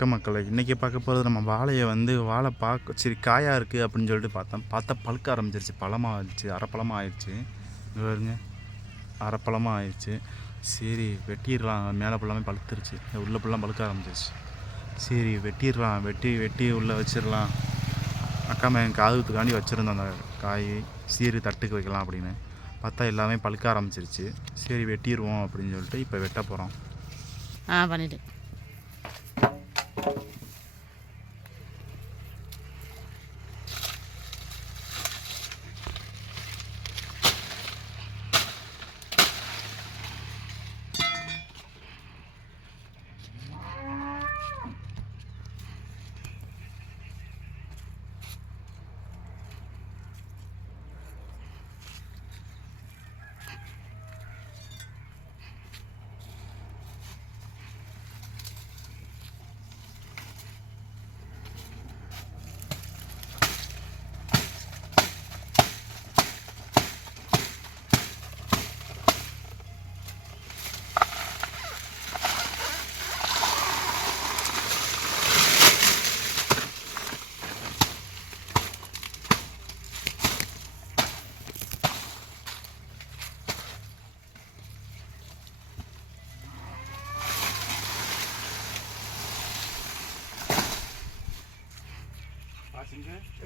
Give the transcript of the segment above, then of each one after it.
வணக்கம் மக்களை இன்றைக்கி பார்க்க போகிறது நம்ம வாழையை வந்து வாழை பார்க்க சரி காயாக இருக்குது அப்படின்னு சொல்லிட்டு பார்த்தோம். பார்த்தா பழுக்க ஆரம்பிச்சிருச்சு. பழமாக ஆயிடுச்சு. அரைப்பழமாக ஆயிடுச்சு. இங்க பாருங்க. அரைப்பழமாக ஆயிடுச்சு. சரி வெட்டிடலாம். மேலே ஃபுல்லாமே பழுத்துருச்சு. உள்ள ஃபுல்லாக பழுக்க ஆரம்பிச்சிருச்சு. சரி வெட்டிடலாம். வெட்டி வெட்டி உள்ளே வச்சிடலாம். அக்கா என் காதுத்துக்காண்டி வச்சுருந்தோம் அந்த காய். சீரு தட்டுக்கு வைக்கலாம் அப்படின்னு. பார்த்தா எல்லாமே பழுக்க ஆரம்பிச்சிருச்சு. சரி வெட்டிடுவோம் அப்படின்னு சொல்லிட்டு இப்போ வெட்ட போகிறோம் ஆ பண்ணிவிட்டு Thank you.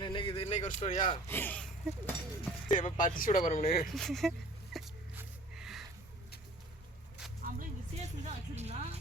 இன்னைக்கு இது இன்னைக்கு ஒரு ஸ்டோரியா பத்து சூட வரமுனு அப்படியே விசேஷம் தான் வச்சுருந்தான்